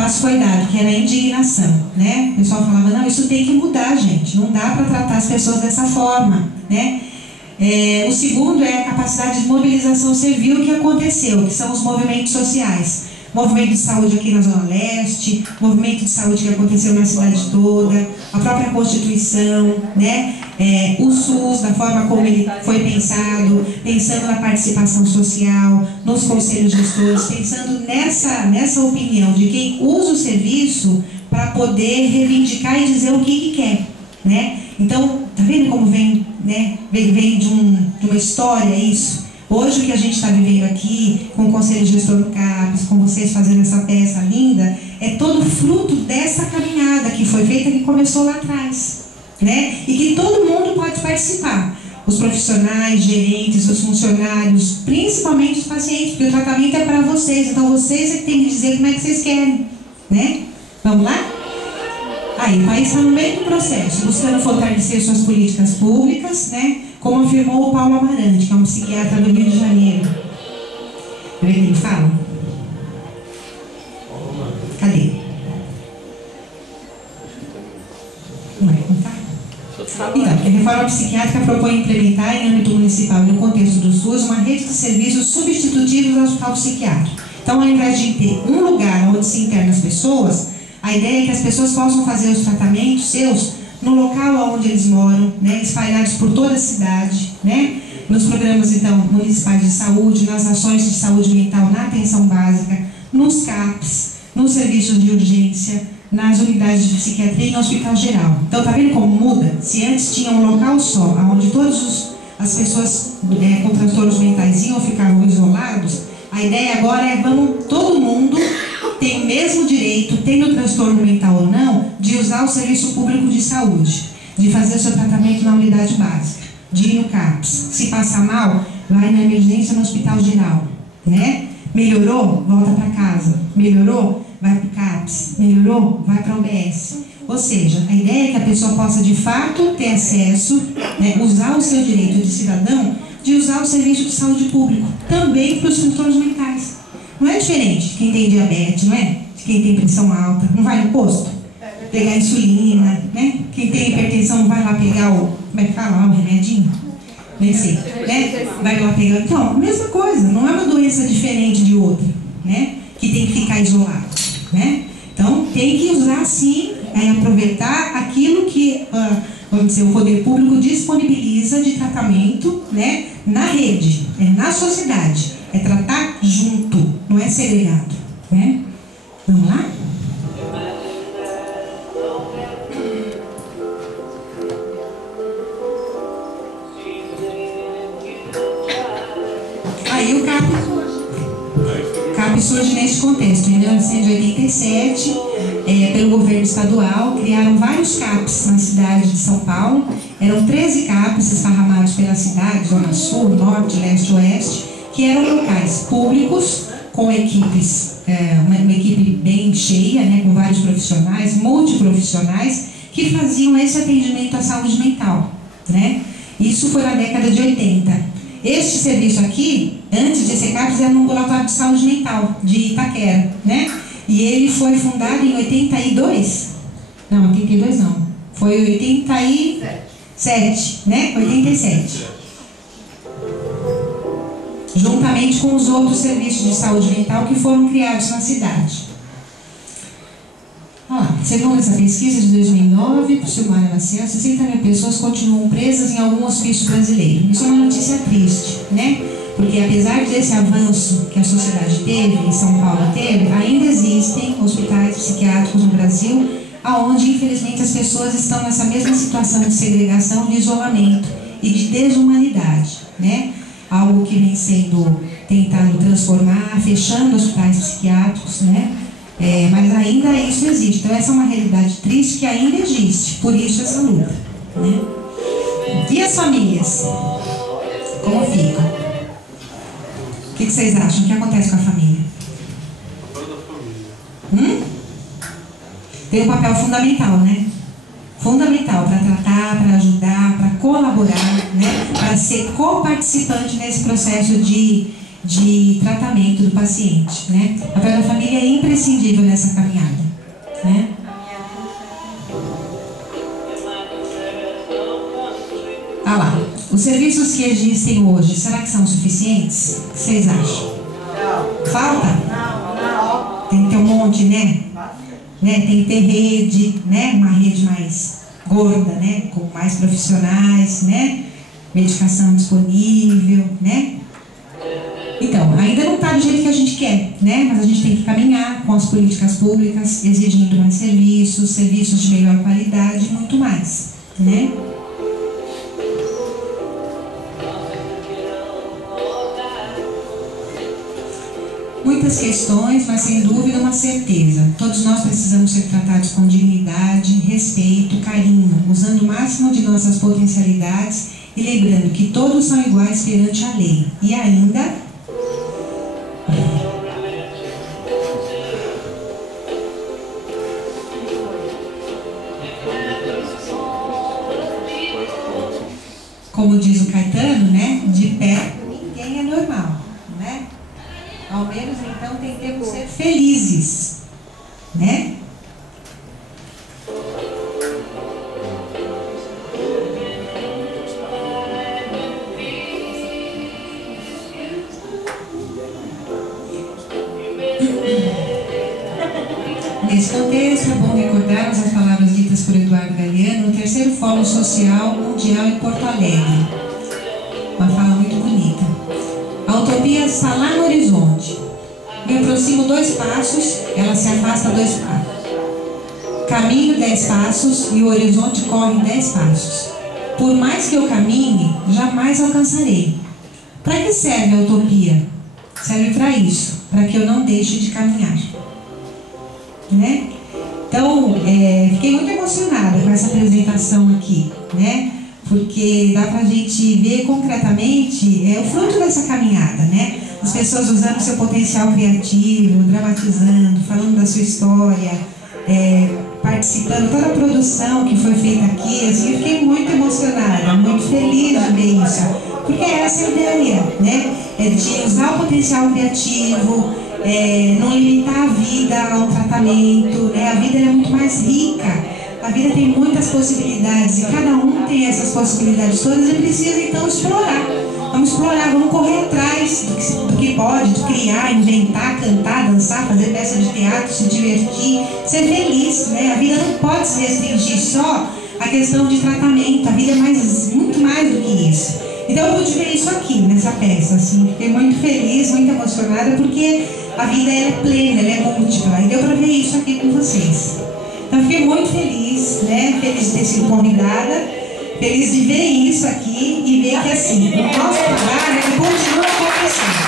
passo foi dado, que era a indignação, né? O pessoal falava, não, isso tem que mudar, gente, não dá para tratar as pessoas dessa forma, né? O segundo é a capacidade de mobilização civil que aconteceu, que são os movimentos sociais. Movimento de saúde aqui na Zona Leste, movimento de saúde que aconteceu na cidade toda, a própria Constituição, né? O SUS, da forma como ele foi pensado, pensando na participação social, nos conselhos gestores, pensando nessa opinião de quem usa o serviço para poder reivindicar e dizer o que quer, né? Então, tá vendo como vem, né? Vem de uma história isso? Hoje o que a gente está vivendo aqui, com o Conselho Gestor do CAPES, com vocês fazendo essa peça linda, é todo fruto dessa caminhada que foi feita, que começou lá atrás, né? E que todo mundo pode participar. Os profissionais, gerentes, os funcionários, principalmente os pacientes, porque o tratamento é para vocês, então vocês é que tem que dizer como é que vocês querem, né? Vamos lá? Aí, o país está no meio do processo, buscando fortalecer suas políticas públicas, né? Como afirmou o Paulo Amarante, que é um psiquiatra do Rio de Janeiro. Vê o que ele fala? Cadê? Não vai contar? Então, a reforma psiquiátrica propõe implementar em âmbito municipal e no contexto do SUS uma rede de serviços substitutivos ao hospital psiquiátrico. Então, ao invés de ter um lugar onde se internam as pessoas, a ideia é que as pessoas possam fazer os tratamentos seus no local onde eles moram, né, espalhados por toda a cidade, né, nos programas então municipais de saúde, nas ações de saúde mental, na atenção básica, nos CAPs, nos serviços de urgência, nas unidades de psiquiatria e no hospital geral. Então, tá vendo como muda? Se antes tinha um local só, onde todas as pessoas com transtornos mentais iam ficavam isolados, a ideia agora é todo mundo tem o mesmo direito, tendo transtorno mental ou não, de usar o serviço público de saúde, de fazer o seu tratamento na unidade básica, de ir no CAPS. Se passar mal, vai na emergência no hospital geral, né? Melhorou? Volta para casa. Melhorou? Vai para o CAPS. Melhorou? Vai para a UBS. Ou seja, a ideia é que a pessoa possa de fato ter acesso, né, usar o seu direito de cidadão, de usar o serviço de saúde público, também para os transtornos mentais. Não é diferente quem tem diabetes, não é? Quem tem pressão alta, não vai no posto pegar insulina, né? Quem tem hipertensão não vai lá pegar como é que fala lá, o remedinho? Nem sei, né? Vai lá pegar. Então, mesma coisa, não é uma doença diferente de outra, né? Que tem que ficar isolado, né? Então, tem que usar sim, aproveitar aquilo que vamos dizer, o poder público disponibiliza de tratamento, né? Na rede, na sociedade. É tratar junto, não é segregado, né? Vamos lá? Aí o CAP surge nesse contexto. Em 1987, pelo governo estadual, criaram vários CAPs na cidade de São Paulo. Eram 13 CAPs esparramados pela cidade, Zona Sul, Norte, Leste, Oeste, que eram locais públicos, com equipes, uma equipe bem cheia, né, com vários profissionais, multiprofissionais, que faziam esse atendimento à saúde mental, né? Isso foi na década de 80. Este serviço aqui, antes de ser CAPS, era no ambulatório de saúde mental, de Itaquera, né? E ele foi fundado em 82. Não, 82 não. Foi 87, né? 87. Juntamente com os outros serviços de saúde mental que foram criados na cidade. Segundo essa pesquisa de 2009, por Silmara Maciel, 60 mil pessoas continuam presas em algum hospício brasileiro. Isso é uma notícia triste, né? Porque apesar desse avanço que a sociedade teve, em São Paulo teve, ainda existem hospitais psiquiátricos no Brasil, onde infelizmente as pessoas estão nessa mesma situação de segregação, de isolamento e de desumanidade, né? Algo que vem sendo tentado transformar, fechando hospitais psiquiátricos, né? Mas ainda isso existe. Então essa é uma realidade triste que ainda existe, por isso essa luta, né? E as famílias? Como ficam? O que vocês acham? O que acontece com a família? Tem um papel fundamental, né? Fundamental para tratar, para ajudar, para colaborar, né? Para ser coparticipante nesse processo de de tratamento do paciente, né? O papel da família é imprescindível nessa caminhada, né? Ah lá, os serviços que existem hoje, será que são suficientes? O que vocês acham? Falta? Não. Tem que ter um monte, né? Tem que ter rede, né? Uma rede mais gorda, né? Com mais profissionais, né? Medicação disponível, né? Então, ainda não está do jeito que a gente quer, né? Mas a gente tem que caminhar com as políticas públicas, exigindo mais serviços, serviços de melhor qualidade e muito mais, né? Muitas questões, mas sem dúvida uma certeza. Todos nós precisamos ser tratados com dignidade, respeito, carinho, usando o máximo de nossas potencialidades e lembrando que todos são iguais perante a lei. E ainda... como diz o Caetano, né? De pé ninguém é normal, né? Ao menos então tentemos ser felizes, né? Nesse contexto, é bom recordarmos as palavras ditas por Eduardo Galeano no terceiro Fórum Social Mundial em Porto Alegre. Uma fala muito bonita. A utopia está lá no horizonte. Me aproximo 2 passos, ela se afasta 2 passos. Caminho 10 passos e o horizonte corre 10 passos. Por mais que eu caminhe, jamais alcançarei. Para que serve a utopia? Serve para isso, para que eu não deixe de caminhar. Né? Então, fiquei muito emocionada com essa apresentação aqui, né? Porque dá pra gente ver concretamente o fruto dessa caminhada, né? As pessoas usando seu potencial criativo, dramatizando, falando da sua história, participando, toda a produção que foi feita aqui, assim, eu fiquei muito emocionada, muito feliz de ver isso, porque essa é a ideia, né? De usar o potencial criativo, não limitar a vida a um tratamento, né? A vida é muito mais rica, a vida tem muitas possibilidades e cada um tem essas possibilidades todas e precisa então explorar. Vamos explorar, vamos correr atrás do que pode, de criar, inventar, cantar, dançar, fazer peça de teatro, se divertir, ser feliz, né? A vida não pode se restringir só à questão de tratamento, a vida é muito mais do que isso. Então eu pude ver isso aqui, nessa peça, assim, fiquei muito feliz, muito emocionada, porque a vida é plena, ela é múltipla, e deu para ver isso aqui com vocês. Então fiquei muito feliz, né? Feliz de ter sido convidada, feliz de ver isso aqui e ver que assim, o nosso trabalho continua acontecendo.